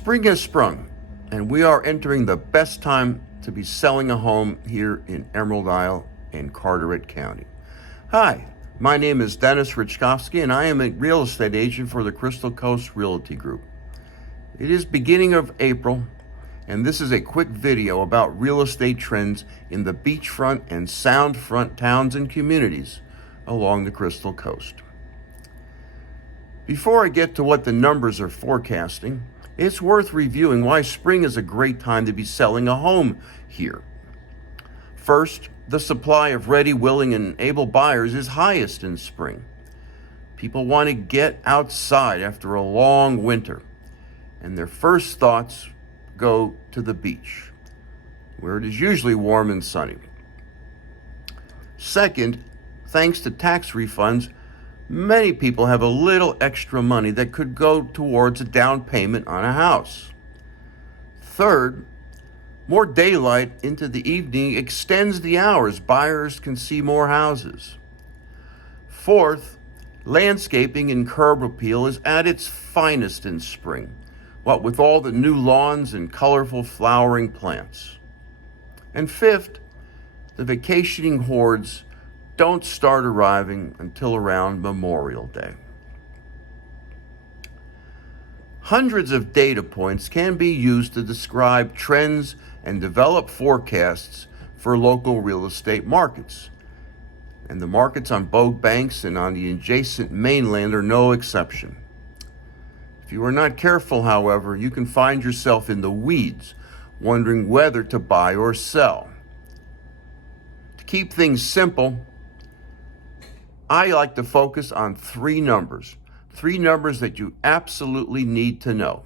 Spring has sprung, and we are entering the best time to be selling a home here in Emerald Isle and Carteret County. Hi, my name is Dennis Richkovsky, and I am a real estate agent for the Crystal Coast Realty Group. It is beginning of April, and this is a quick video about real estate trends in the beachfront and soundfront towns and communities along the Crystal Coast. Before I get to what the numbers are forecasting, it's worth reviewing why spring is a great time to be selling a home here. First, the supply of ready, willing, and able buyers is highest in spring. People want to get outside after a long winter, and their first thoughts go to the beach, where it is usually warm and sunny. Second, thanks to tax refunds, many people have a little extra money that could go towards a down payment on a house. Third, more daylight into the evening extends the hours buyers can see more houses. Fourth, landscaping and curb appeal is at its finest in spring, what with all the new lawns and colorful flowering plants. And fifth, the vacationing hordes don't start arriving until around Memorial Day. Hundreds of data points can be used to describe trends and develop forecasts for local real estate markets. And the markets on Bogue Banks and on the adjacent mainland are no exception. If you are not careful, however, you can find yourself in the weeds, wondering whether to buy or sell. To keep things simple, I like to focus on three numbers that you absolutely need to know.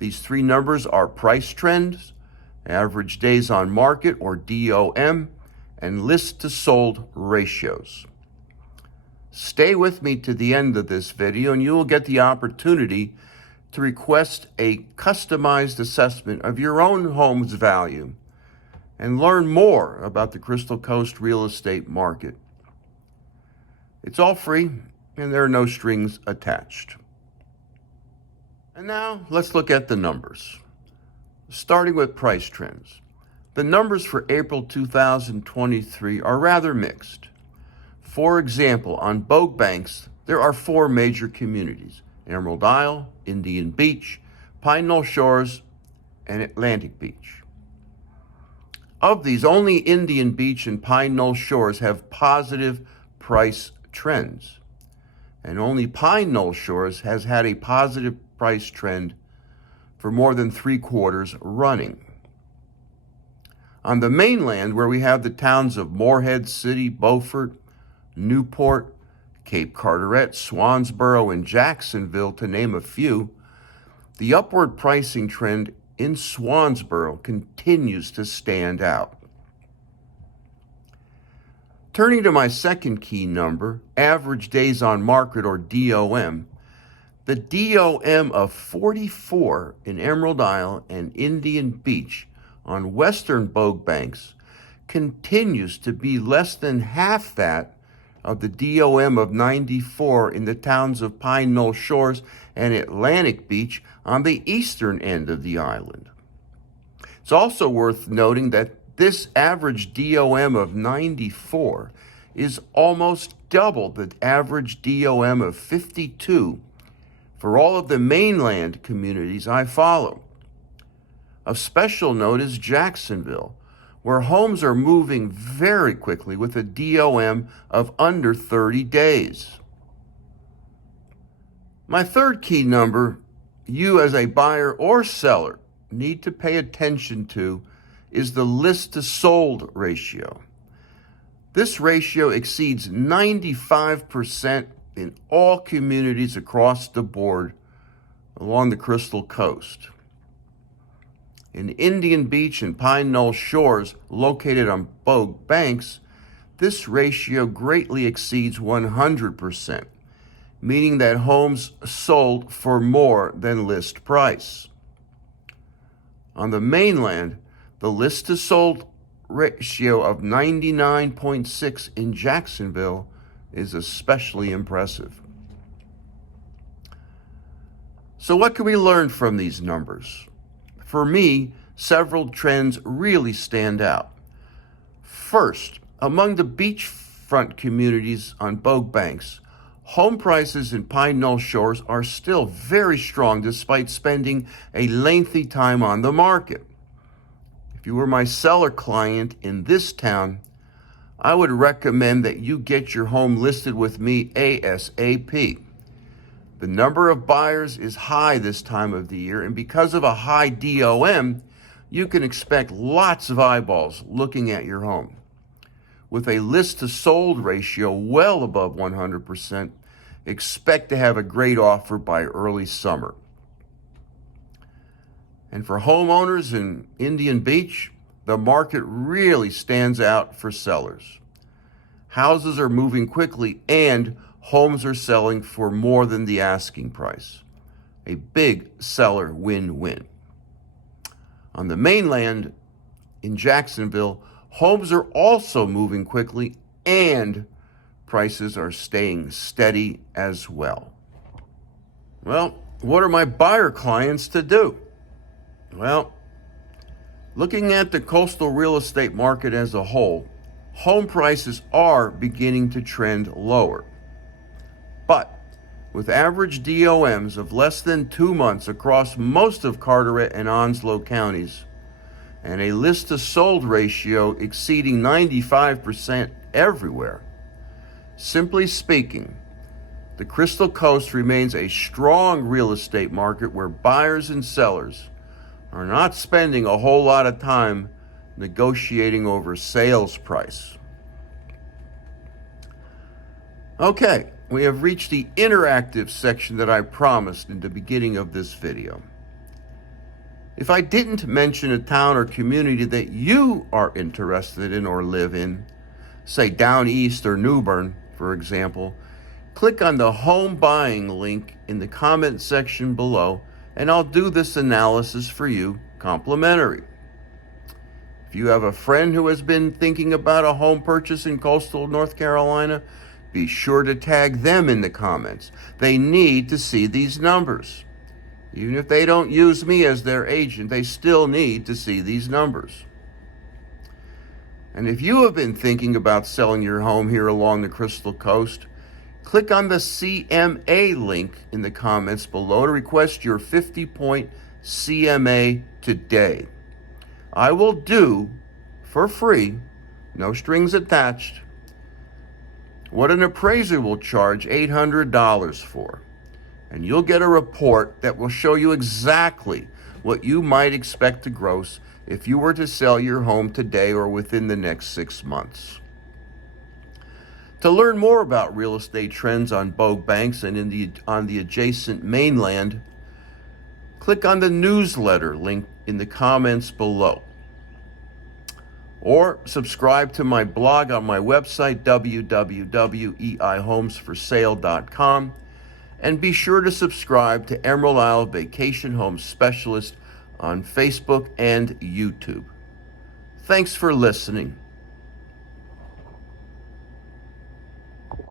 These three numbers are price trends, average days on market or DOM, and list to sold ratios. Stay with me to the end of this video and you will get the opportunity to request a customized assessment of your own home's value and learn more about the Crystal Coast real estate market. It's all free, and there are no strings attached. And now, let's look at the numbers. Starting with price trends. The numbers for April 2023 are rather mixed. For example, on Bogue Banks, there are four major communities: Emerald Isle, Indian Beach, Pine Knoll Shores, and Atlantic Beach. Of these, only Indian Beach and Pine Knoll Shores have positive price trends, and only Pine Knoll Shores has had a positive price trend for more than 3 quarters running. On the mainland, where we have the towns of Morehead City, Beaufort, Newport, Cape Carteret, Swansboro, and Jacksonville, to name a few, the upward pricing trend in Swansboro continues to stand out. Turning to my second key number, average days on market or DOM, the DOM of 44 in Emerald Isle and Indian Beach on western Bogue Banks continues to be less than half that of the DOM of 94 in the towns of Pine Knoll Shores and Atlantic Beach on the eastern end of the island. It's also worth noting that this average DOM of 94 is almost double the average DOM of 52 for all of the mainland communities I follow. Of special note is Jacksonville, where homes are moving very quickly with a DOM of under 30 days. My third key number you as a buyer or seller need to pay attention to is the list to sold ratio. This ratio exceeds 95% in all communities across the board along the Crystal Coast. In Indian Beach and Pine Knoll Shores, located on Bogue Banks, this ratio greatly exceeds 100%, meaning that homes sold for more than list price. On the mainland, the list to sold ratio of 99.6 in Jacksonville is especially impressive. So what can we learn from these numbers? For me, several trends really stand out. First, among the beachfront communities on Bogue Banks, home prices in Pine Knoll Shores are still very strong despite spending a lengthy time on the market. If you were my seller client in this town, I would recommend that you get your home listed with me ASAP. The number of buyers is high this time of the year, and because of a high DOM, you can expect lots of eyeballs looking at your home. With a list to sold ratio well above 100%, expect to have a great offer by early summer. And for homeowners in Indian Beach, the market really stands out for sellers. Houses are moving quickly and homes are selling for more than the asking price. A big seller win-win. On the mainland in Jacksonville, homes are also moving quickly and prices are staying steady as well. Well, what are my buyer clients to do? Well, looking at the coastal real estate market as a whole, home prices are beginning to trend lower. But with average DOMs of less than 2 months across most of Carteret and Onslow counties, and a list to sold ratio exceeding 95% everywhere, simply speaking, the Crystal Coast remains a strong real estate market where buyers and sellers are not spending a whole lot of time negotiating over sales price. Okay, we have reached the interactive section that I promised in the beginning of this video. If I didn't mention a town or community that you are interested in or live in, say down east or New Bern, for example, click on the home buying link in the comment section below and I'll do this analysis for you complimentary. If you have a friend who has been thinking about a home purchase in coastal North Carolina, be sure to tag them in the comments. They need to see these numbers. Even if they don't use me as their agent, they still need to see these numbers. And if you have been thinking about selling your home here along the Crystal Coast, click on the CMA link in the comments below to request your 50-point CMA today. I will do, for free, no strings attached, what an appraiser will charge $800 for. And you'll get a report that will show you exactly what you might expect to gross if you were to sell your home today or within the next 6 months. To learn more about real estate trends on Bogue Banks and on the adjacent mainland, click on the newsletter link in the comments below. Or subscribe to my blog on my website, www.eihomesforsale.com, and be sure to subscribe to Emerald Isle Vacation Home Specialist on Facebook and YouTube. Thanks for listening.